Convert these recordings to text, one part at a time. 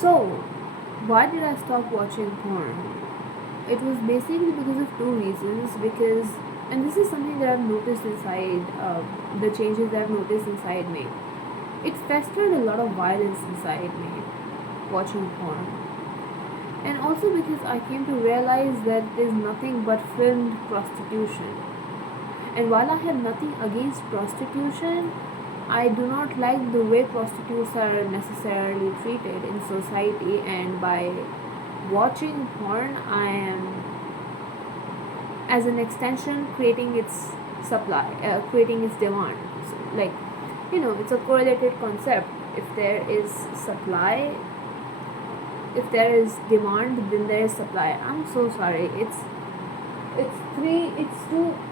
So, why did I stop watching porn? It was basically because of two reasons. Because, and this is something that I've noticed inside, the changes that I've noticed inside me. It festered a lot of violence inside me watching porn. And also because I came to realize that it is nothing but filmed prostitution. And while I have nothing against prostitution, I do not like the way prostitutes are necessarily treated in society, and by watching porn, I am, as an extension, creating its supply, creating its demand. So, like, it's a correlated concept. If there is supply, if there is demand, then there is supply. I'm so sorry.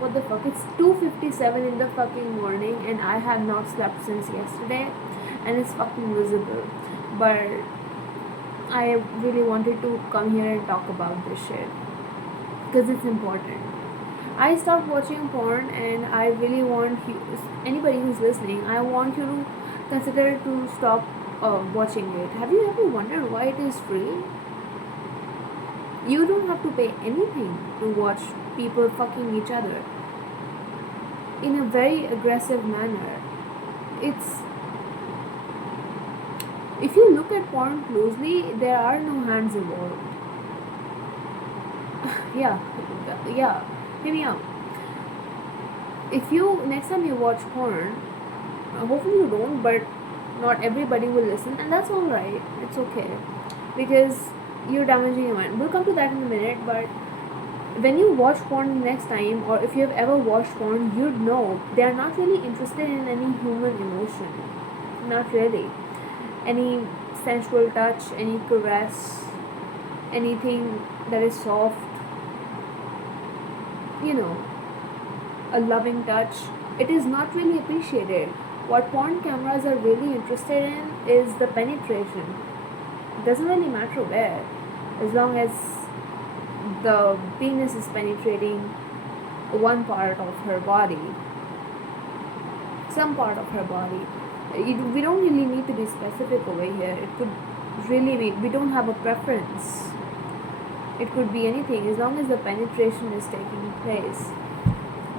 What the fuck? It's 2:57 in the fucking morning, and I have not slept since yesterday, and it's fucking visible. But I really wanted to come here and talk about this shit because it's important. I stopped watching porn, and I really want anybody who's listening, I want you to consider to stop watching it. Have you ever wondered why it is free? You don't have to pay anything to watch people fucking each other in a very aggressive manner. It's If you look at porn closely, there are no hands involved. Yeah, yeah. Hear me out. If you next time you watch porn, hopefully you don't, but not everybody will listen, and that's all right. It's okay because you're damaging your mind. We'll come to that in a minute, but when you watch porn next time, or if you have ever watched porn, you'd know they are not really interested in any human emotion. Not really. Any sensual touch, any caress, anything that is soft, a loving touch, it is not really appreciated. What porn cameras are really interested in is the penetration. It doesn't really matter where, as long as the penis is penetrating one part of her body, some part of her body. We don't really need to be specific over here. It could really be, we don't have a preference. It could be anything as long as the penetration is taking place.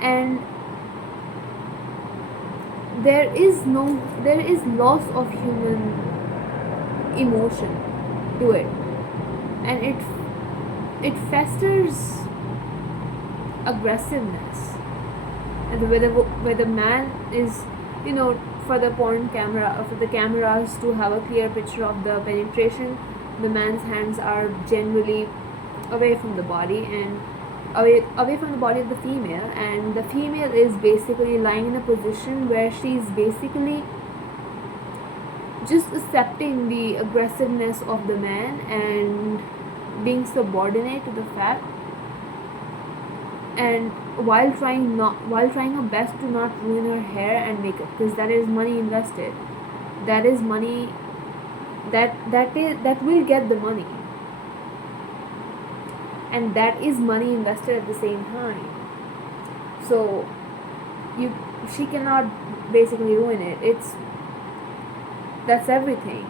And there is loss of human emotion to it, and it festers aggressiveness. And where the man is, for the porn camera, or for the cameras to have a clear picture of the penetration, the man's hands are generally away from the body, and away from the body of the female, and the female is basically lying in a position where she's basically just accepting the aggressiveness of the man and being subordinate to the fact, and while trying her best to not ruin her hair and makeup, because that is money invested. That is money that will get the money, and that is money invested at the same time. So she cannot basically ruin it. That's everything.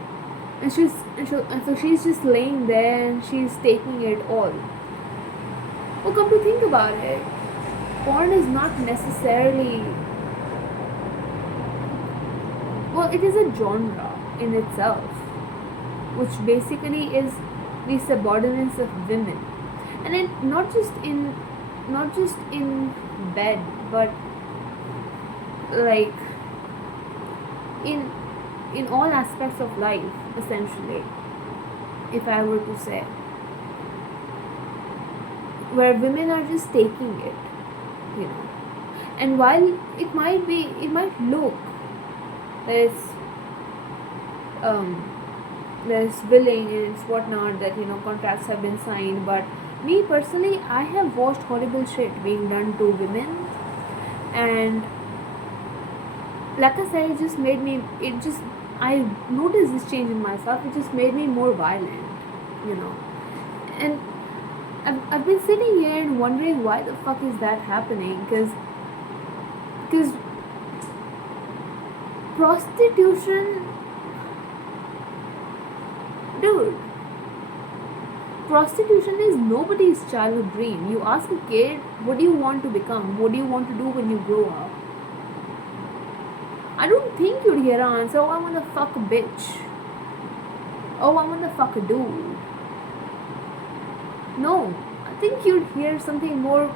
And so she's just laying there and she's taking it all. Well, come to think about it, porn is not necessarily, well, it is a genre in itself, which basically is the subordinates of women, and it not just in bed, but like in all aspects of life, essentially, if I were to say, where women are just taking it, and while it might look there's willing and it's whatnot, that contracts have been signed, but me personally, I have watched horrible shit being done to women, and like I said, I noticed this change in myself. It just made me more violent, and I've been sitting here and wondering why the fuck is that happening, because prostitution Dude, prostitution is nobody's childhood dream. You ask a kid, what do you want to become? What do you want to do when you grow up? I don't think you'd hear an answer, oh, I want to fuck a bitch. Oh, I want to fuck a dude. No, I think you'd hear something more,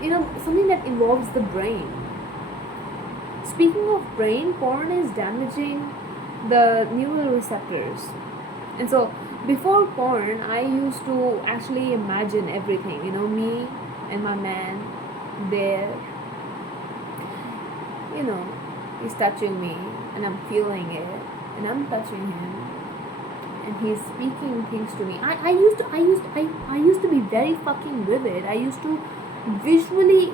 something that involves the brain. Speaking of brain, porn is damaging the neural receptors. And so, before porn, I used to actually imagine everything. Me and my man there. He's touching me, and I'm feeling it, and I'm touching him, and he's speaking things to me. I used to be very fucking vivid. I used to visually.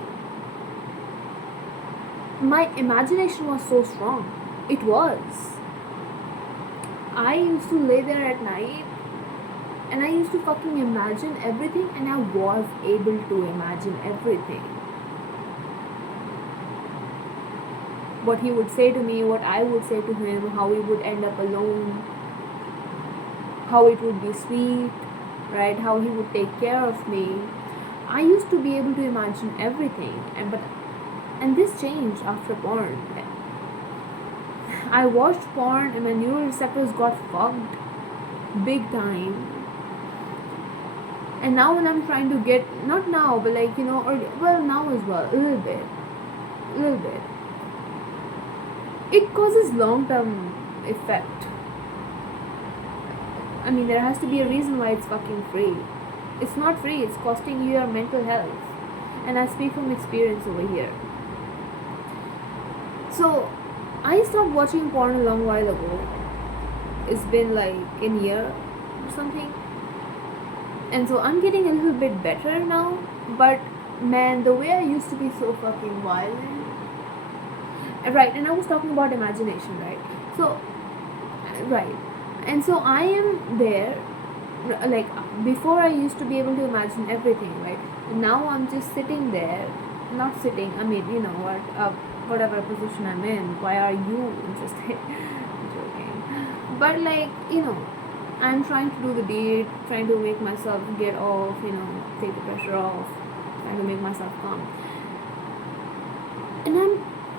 My imagination was so strong. It was. I used to lay there at night and I used to fucking imagine everything, and I was able to imagine everything. What he would say to me, what I would say to him, how we would end up alone, how it would be sweet, right? How he would take care of me. I used to be able to imagine everything, and this changed after porn. I watched porn and my neural receptors got fucked big time. And now when I'm trying to get, not now, but now as well, a little bit. It causes long-term effect. I mean, there has to be a reason why it's fucking free. It's not free, it's costing you your mental health. And I speak from experience over here. So, I stopped watching porn a long while ago. It's been like a year or something. And so I'm getting a little bit better now. But man, the way I used to be so fucking violent. Right, and I was talking about imagination, right? So, right. And so I am there. Like, before I used to be able to imagine everything, right? And now I'm just sitting there. Not sitting, I mean, what? Whatever position I'm in, why are you interested? I'm joking. But I'm trying to do the deed, trying to make myself get off, take the pressure off, trying to make myself calm. And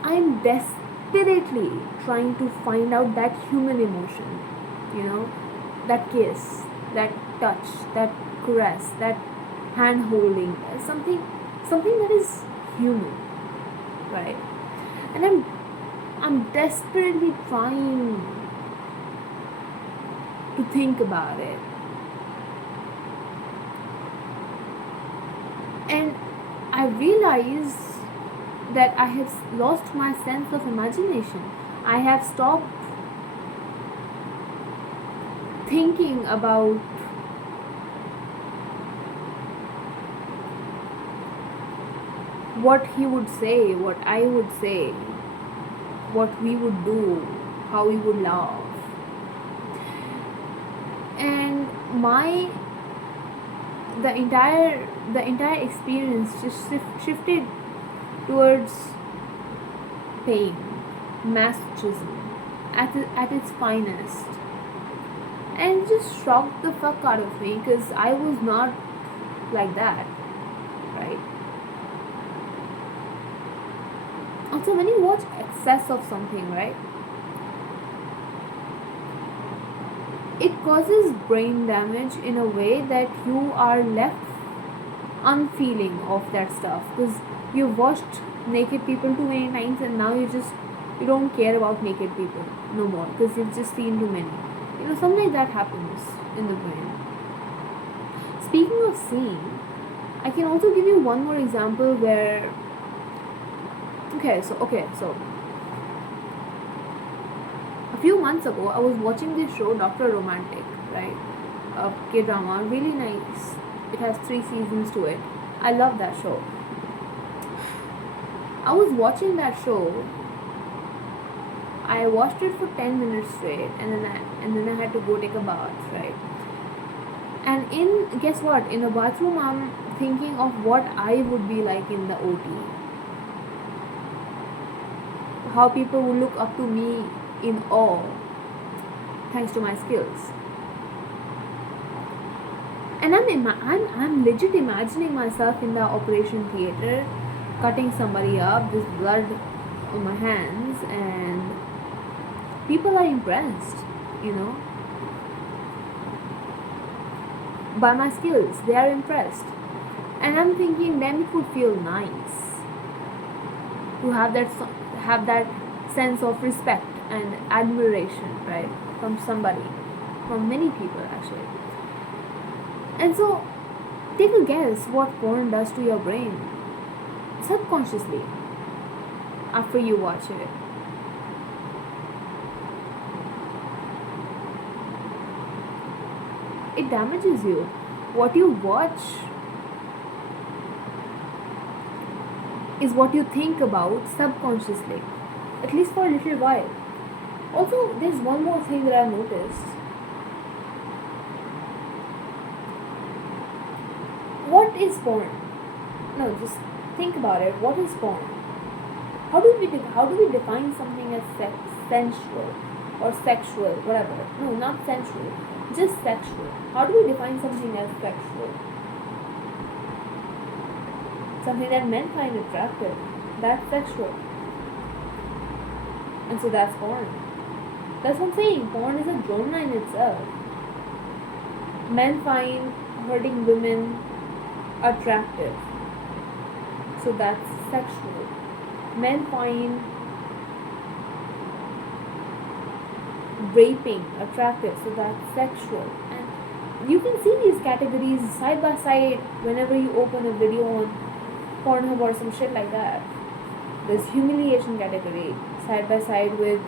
I'm desperately trying to find out that human emotion, that kiss, that touch, that caress, that hand holding, something that is human, right? And I'm desperately trying to think about it. And I realize that I have lost my sense of imagination. I have stopped thinking about what he would say, what I would say, what we would do, how we would laugh. And the entire experience just shifted towards pain, masochism at its finest. And it just shocked the fuck out of me because I was not like that, right? Also, when you watch excess of something, right, it causes brain damage in a way that you are left unfeeling of that stuff because you've watched naked people too many times and now you don't care about naked people no more because you've just seen too many. Something like that happens in the brain. Speaking of seeing, I can also give you one more example where so a few months ago I was watching this show Dr. Romantic, right? A K-drama, really nice. It has 3 seasons to it. I love that show. I was watching that show. I watched it for 10 minutes straight and then I had to go take a bath, right? And guess what? In the bathroom I'm thinking of what I would be like in the OT. How people would look up to me in awe thanks to my skills. And I'm legit imagining myself in the operation theater, cutting somebody up, this blood on my hands, and people are impressed, you know, by my skills. They are impressed. And I'm thinking then it would feel nice to have that sense of respect and admiration, right? From somebody, from many people actually. And so take a guess what porn does to your brain subconsciously after you watch it. It damages you. What you watch is what you think about subconsciously, at least for a little while. Also, there's one more thing that I've noticed. What is porn? No, just think about it. What is porn? How do we define something as sensual or sexual, whatever? No, not sensual, just sexual. How do we define something as sexual? Something that men find attractive. That's sexual. And so that's porn. That's what I'm saying. Porn is a genre in itself. Men find hurting women attractive. So that's sexual. Men find raping attractive. So that's sexual. And you can see these categories side by side whenever you open a video on Pornhub or some shit like that. There's humiliation category side by side with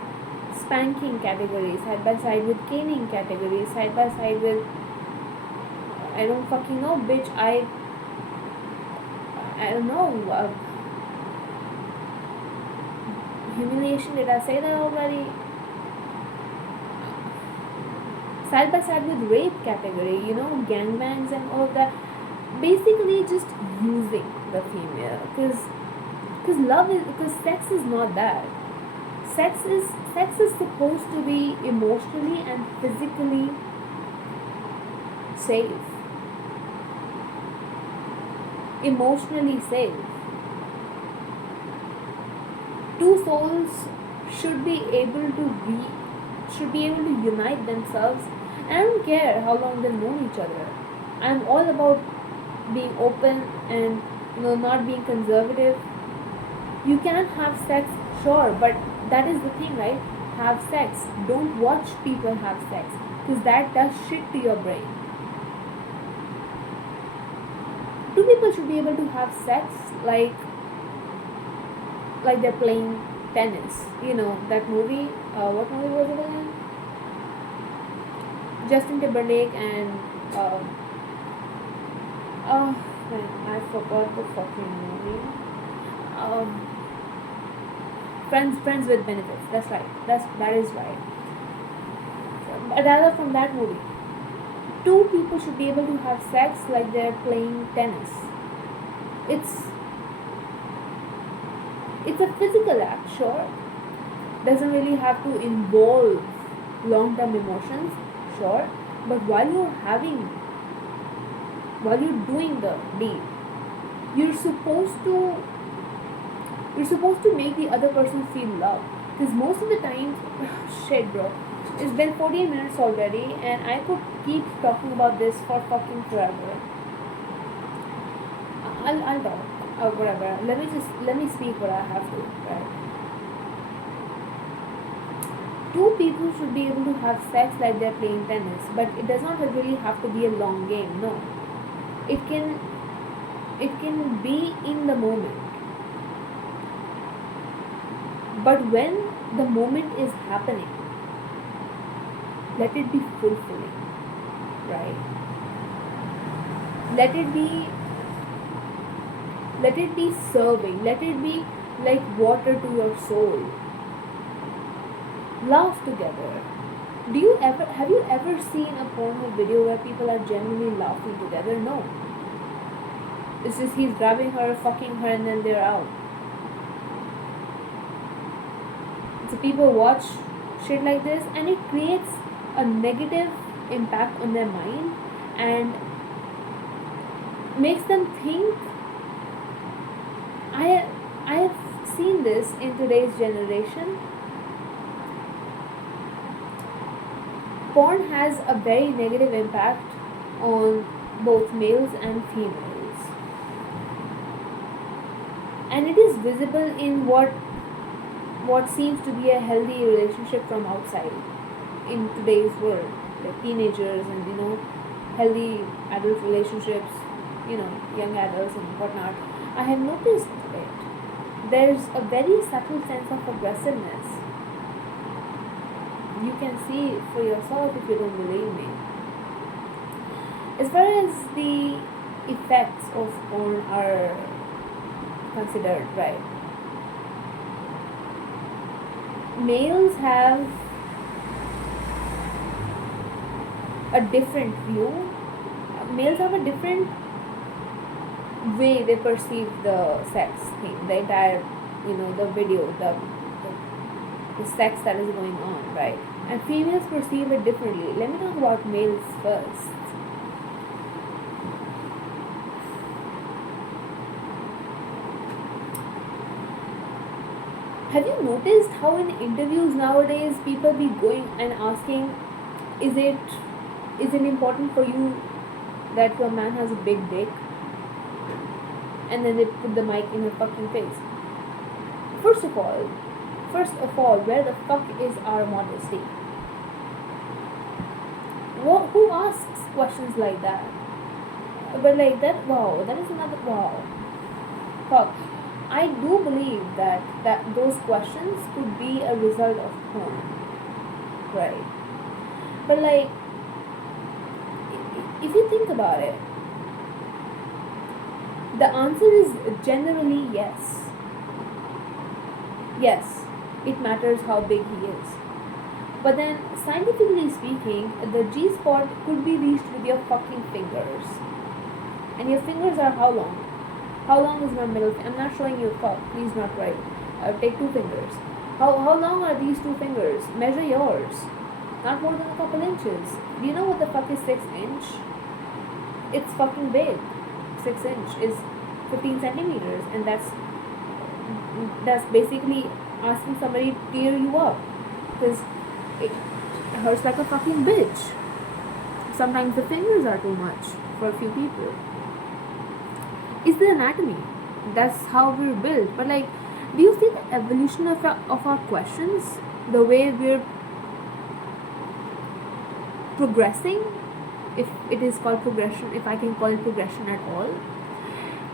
spanking category, side by side with caning category, side by side with I don't fucking know, bitch. I don't know. Humiliation. Did I say that already? Side by side with rape category, you know, gangbangs and all of that. Basically, just using the female, because sex is not that. Sex is supposed to be emotionally and physically safe. Emotionally safe. Two souls should be able to unite themselves. And I don't care how long they've known each other. I'm all about being open and not being conservative. You can have sex, sure, but that is the thing, right? Have sex. Don't watch people have sex, because that does shit to your brain. Two people should be able to have sex like they're playing tennis. You know that movie. What movie was it again? Justin Timberlake and oh man, I forgot the fucking movie. Friends with Benefits. That's right. That is right. Rather from that movie. Two people should be able to have sex like they're playing tennis. It's a physical act, sure. Doesn't really have to involve long-term emotions, sure. But while you're doing the deed, you're supposed to make the other person feel love. Because most of the time, shit, bro. It's been 14 minutes already, and I could keep talking about this for fucking forever. I'll talk. Whatever. Let me speak what I have to, right? Two people should be able to have sex like they're playing tennis, but it does not really have to be a long game. No, it can be in the moment. But when the moment is happening, let it be fulfilling, right? Let it be serving. Let it be like water to your soul. Laugh together. Have you ever seen a porno video where people are genuinely laughing together? No. It's just he's grabbing her, fucking her, and then they're out. So people watch shit like this, and it creates a negative impact on their mind, and makes them think. I have seen this in today's generation. Porn has a very negative impact on both males and females, and it is visible in what seems to be a healthy relationship from outside in today's world, like teenagers and healthy adult relationships, young adults and whatnot. I have noticed it. There's a very subtle sense of aggressiveness. You can see it for yourself if you don't believe me. As far as the effects of porn are considered, right? Males have a different view. Males have a different way they perceive the sex thing, the entire, the video, the sex that is going on, right? And females perceive it differently. Let me talk about males first. Have you noticed how in interviews nowadays people be going and asking, is it important for you that your man has a big dick? And then they put the mic in her fucking face. First of all, where the fuck is our modesty? Who asks questions like that? But like that, wow, that is another wow. Fuck. I do believe that those questions could be a result of porn, right? But like, if you think about it, the answer is generally yes. Yes, it matters how big he is. But then, scientifically speaking, the G spot could be reached with your fucking fingers. And your fingers are how long? How long is my middle finger? I'm not showing you a fuck. Please not write. Take 2 fingers. How long are these 2 fingers? Measure yours. Not more than a couple inches. Do you know what the fuck is 6 inch? It's fucking big. 6 inch is 15 centimeters, and that's basically asking somebody to tear you up, because it hurts like a fucking bitch. Sometimes the fingers are too much for a few people. It's the anatomy. That's how we're built. But like, do you see the evolution of our questions? The way we're progressing, if it is called progression, if I can call it progression at all.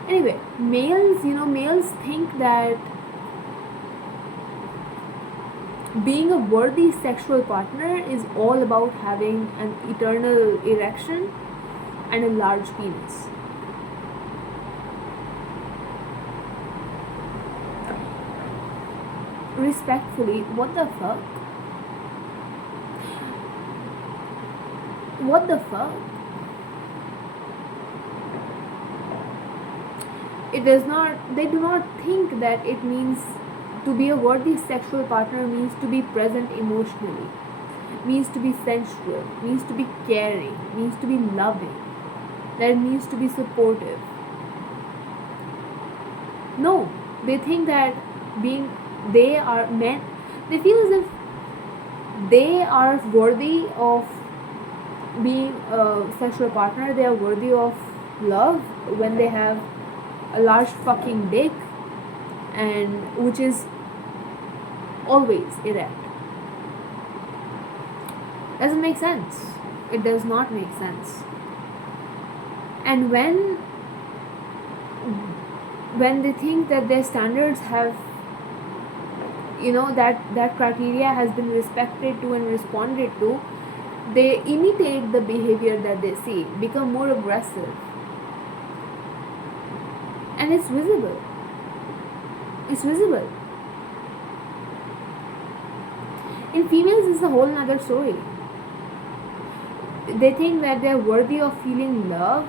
Anyway, males think that being a worthy sexual partner is all about having an eternal erection and a large penis. Respectfully, what the fuck? What the fuck? They do not think that it means to be a worthy sexual partner means to be present emotionally, means to be sensual, means to be caring, means to be loving, that it means to be supportive. No, they think that they are men, they feel as if they are worthy of being a sexual partner, they are worthy of love when they have a large fucking dick, and which is always erect. Doesn't make sense. It does not make sense. And when they think that their standards have, that criteria has been respected to and responded to, they imitate the behavior that they see, become more aggressive, and it's visible. In females, it's a whole nother story. They think that they're worthy of feeling love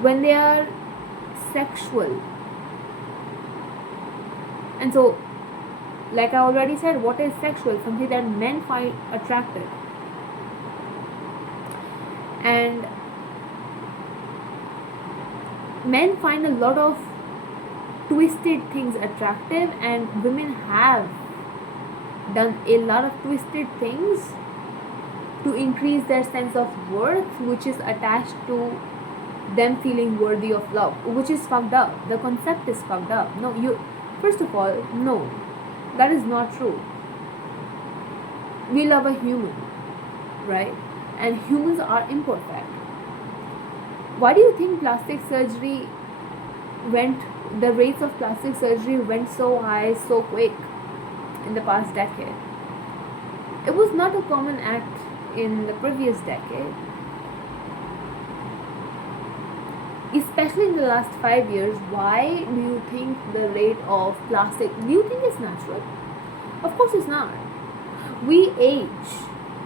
when they are sexual. And so, like I already said, what is sexual? Something that men find attractive. And Men find a lot of twisted things attractive, and women have done a lot of twisted things to increase their sense of worth, which is attached to them feeling worthy of love, which is fucked up. The concept is fucked up. No, you, first of all, no, that is not true. We love a human, right? And humans are imperfect. Why do you think plastic surgery went, the rates of plastic surgery went so high so quick in the past decade? It was not a common act in the previous decade. Especially in the last 5 years, why do you think the rate of plastic, do you think it's natural? Of course it's not. We age.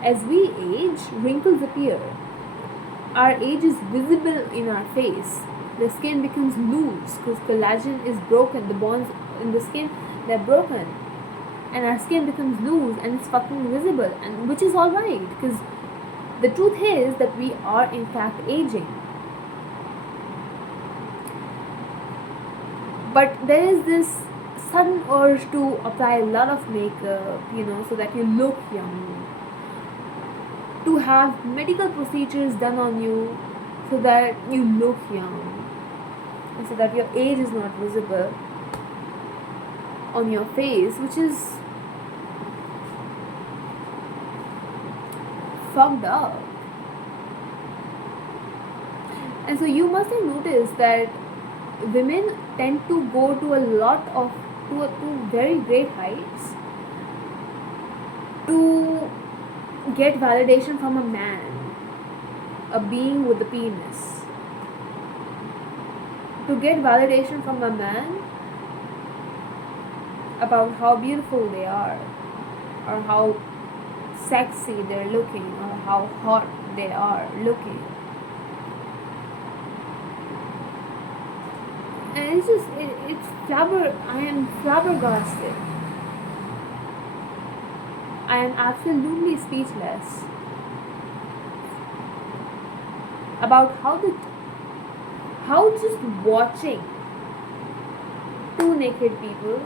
As we age, wrinkles appear. Our age is visible in our face. The skin becomes loose because collagen is broken. The bonds in the skin, they're broken. And our skin becomes loose and it's fucking visible. And which is alright, because the truth is that we are in fact aging. But there is this sudden urge to apply a lot of makeup, so that you look young. To have medical procedures done on you so that you look young. And so that your age is not visible on your face, which is fucked up. And so you must have noticed that women tend to go to a lot of to very great heights to get validation from a man, a being with a penis. To get validation from a man about how beautiful they are, or how sexy they're looking, or how hot they are looking. And I am flabbergasted. I am absolutely speechless about how just watching two naked people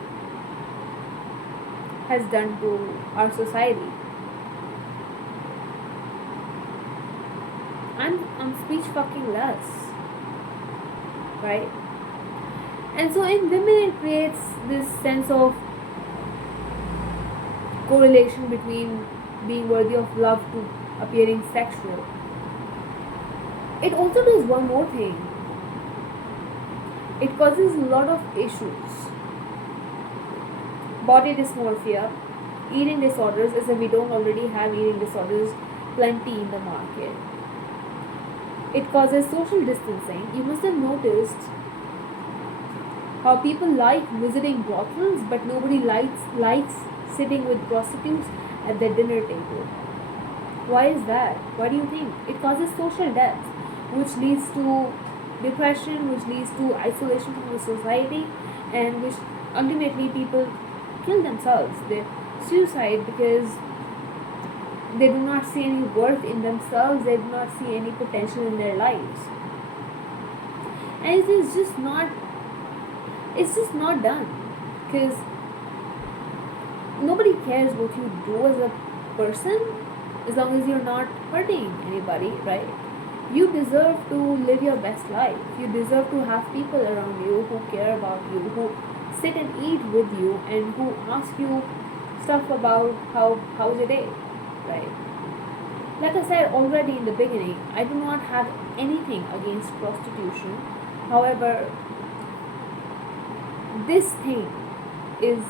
has done to our society. I'm speech fucking less, right? And so in women it creates this sense of correlation between being worthy of love to appearing sexual. It also does one more thing. It causes a lot of issues. Body dysmorphia, eating disorders, as if we don't already have eating disorders plenty in the market. It causes social distancing. You must have noticed how people like visiting brothels, but nobody likes sitting with prostitutes at their dinner table. Why is that? Why do you think? It causes social death, which leads to depression, which leads to isolation from the society, and which ultimately people kill themselves. They suicide because they do not see any worth in themselves, they do not see any potential in their lives. And it's just not done, because nobody cares what you do as a person as long as you're not hurting anybody, right? You deserve to live your best life. You deserve to have people around you who care about you, who sit and eat with you, and who ask you stuff about how's your day, right? Like I said already in the beginning, I do not have anything against prostitution. However, this thing is